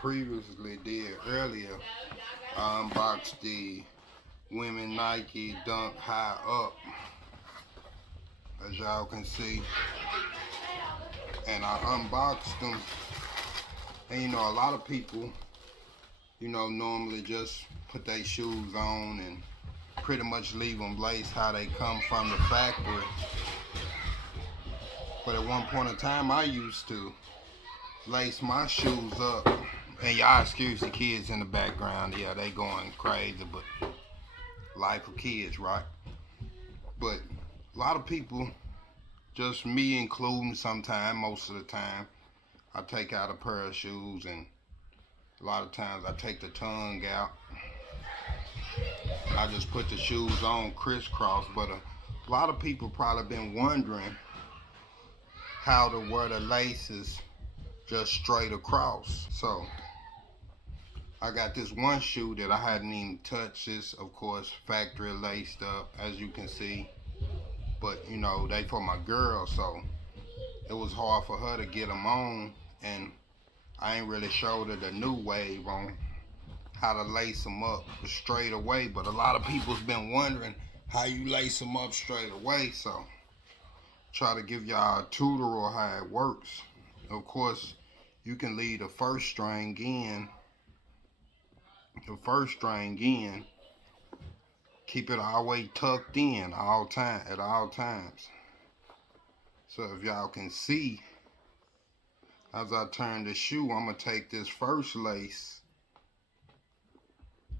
previously did earlier, I unboxed the women Nike Dunk High Up, as y'all can see, and I unboxed them. And a lot of people, normally just put their shoes on and pretty much leave them laced how they come from the factory. But at one point in time, I used to lace my shoes up. And y'all excuse the kids in the background. Yeah, they going crazy, but life of kids, right? But a lot of people, just me including sometimes, most of the time, I take out a pair of shoes and a lot of times I take the tongue out. I just put the shoes on crisscross, but a lot of people probably been wondering how to wear the laces just straight across. So I got this one shoe that I hadn't even touched. This, of course, factory laced up, as you can see. But they for my girl, so it was hard for her to get them on, and I ain't really showed her the new wave on how to lace them up straight away. But a lot of people's been wondering how you lace them up straight away, so try to give y'all a tutorial how it works. Of course, you can leave the first string in. Keep it all the way tucked in at all times. So if y'all can see, as I turn the shoe, I'm gonna take this first lace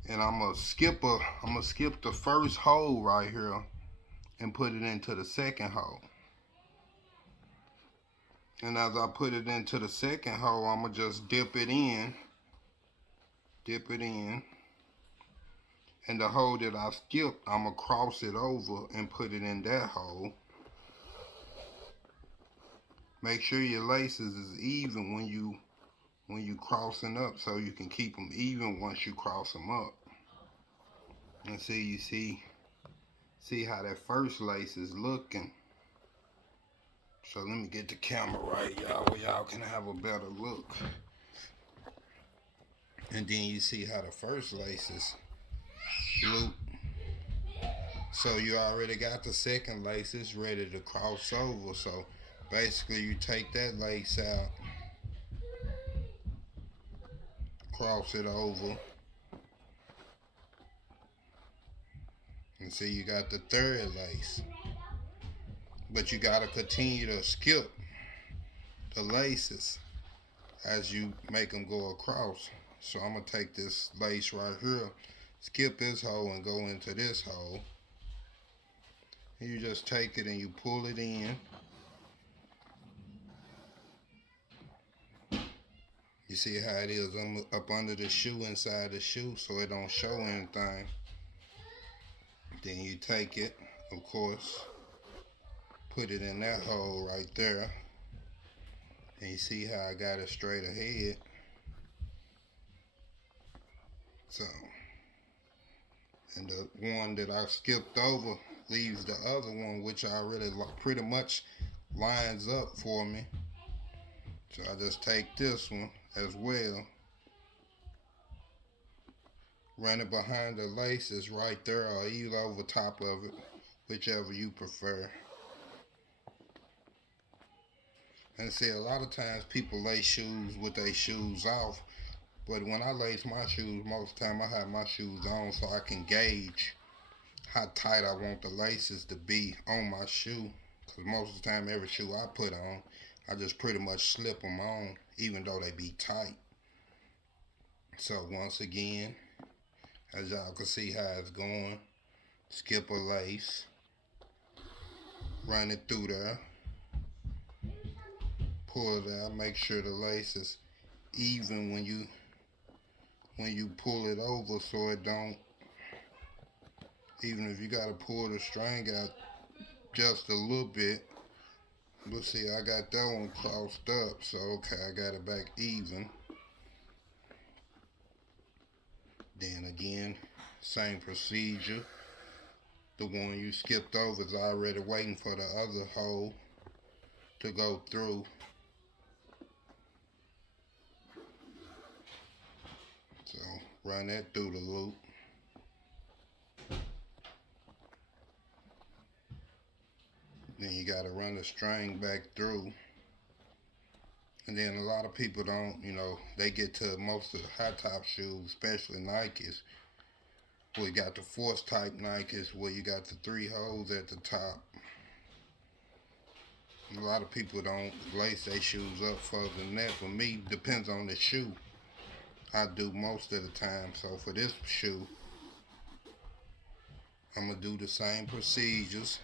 and I'm gonna skip the first hole right here and put it into the second hole. And as I put it into the second hole, I'm gonna just dip it in. And the hole that I skipped, I'm gonna cross it over and put it in that hole. Make sure your laces is even when you crossing up, so you can keep them even once you cross them up. And see how that first lace is looking. So let me get the camera right, y'all, where y'all can have a better look. And then you see how the first lace is loop. So you already got the second laces ready to cross over. So basically you take that lace out, cross it over, and see you got the third lace. But you gotta continue to skip the laces as you make them go across. So I'm gonna take this lace right here, skip this hole and go into this hole. And you just take it and you pull it in. You see how it is up under the shoe, inside the shoe, so it don't show anything. Then you take it, of course, put it in that hole right there. And you see how I got it straight ahead. So, and the one that I skipped over leaves the other one, which I really pretty much lines up for me. So I just take this one as well, run it behind the laces right there, or either over top of it, whichever you prefer. And see, a lot of times people lace shoes with their shoes off, but when I lace my shoes, most of the time I have my shoes on so I can gauge how tight I want the laces to be on my shoe. Because most of the time, every shoe I put on, I just pretty much slip them on, even though they be tight. So once again, as y'all can see how it's going, skip a lace, run it through there, pull it out, make sure the lace is even when you pull it over, so it don't, even if you gotta pull the string out just a little bit. But see, I got that one crossed up, so okay, I got it back even. Then again, same procedure. The one you skipped over is already waiting for the other hole to go through. Run that through the loop. Then you gotta run the string back through. And then a lot of people don't, they get to most of the high top shoes, especially Nikes, where you got the force type Nikes, where you got the 3 holes at the top. A lot of people don't lace their shoes up further than that. For me, depends on the shoe. I do most of the time. So for this shoe, I'm gonna do the same procedures.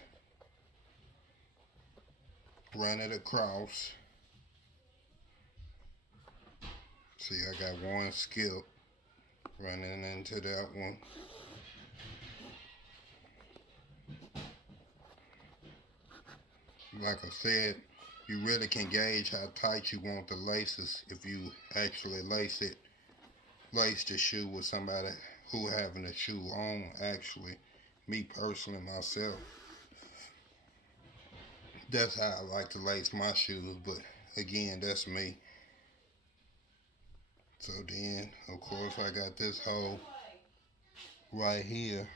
Run it across. See, I got one skip running into that one. Like I said, you really can gauge how tight you want the laces if you actually lace the shoe with somebody who having the shoe on. Actually, me personally, myself, that's how I like to lace my shoes, but again, that's me. So then, of course, I got this hole right here,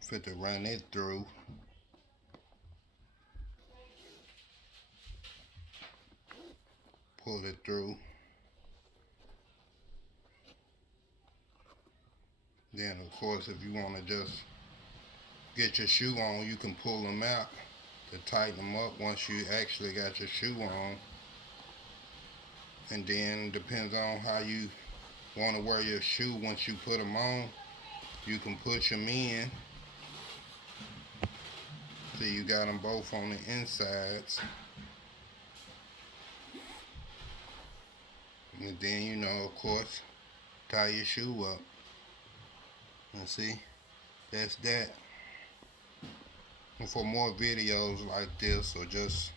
fit to run it through. Pull it through. Then, of course, if you want to just get your shoe on, you can pull them out to tighten them up once you actually got your shoe on. And then, depends on how you want to wear your shoe once you put them on. You can push them in. So you got them both on the insides. And then, of course, tie your shoe up. And see, that's that. And for more videos like this, or just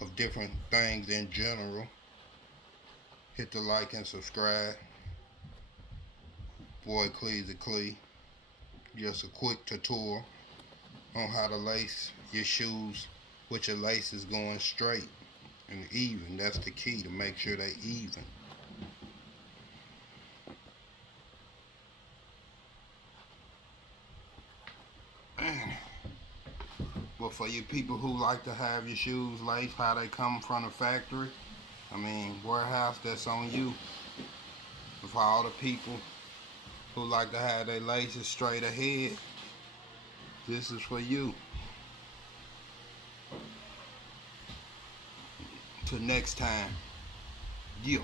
of different things in general, hit the like and subscribe. Boy Cleezy Clee. Just a quick tutorial on how to lace your shoes with your laces going straight and even. That's the key, to make sure they even. But for you people who like to have your shoes laced how they come from the factory, warehouse, that's on you. And for all the people who like to have their laces straight ahead, this is for you. Till next time, yeah.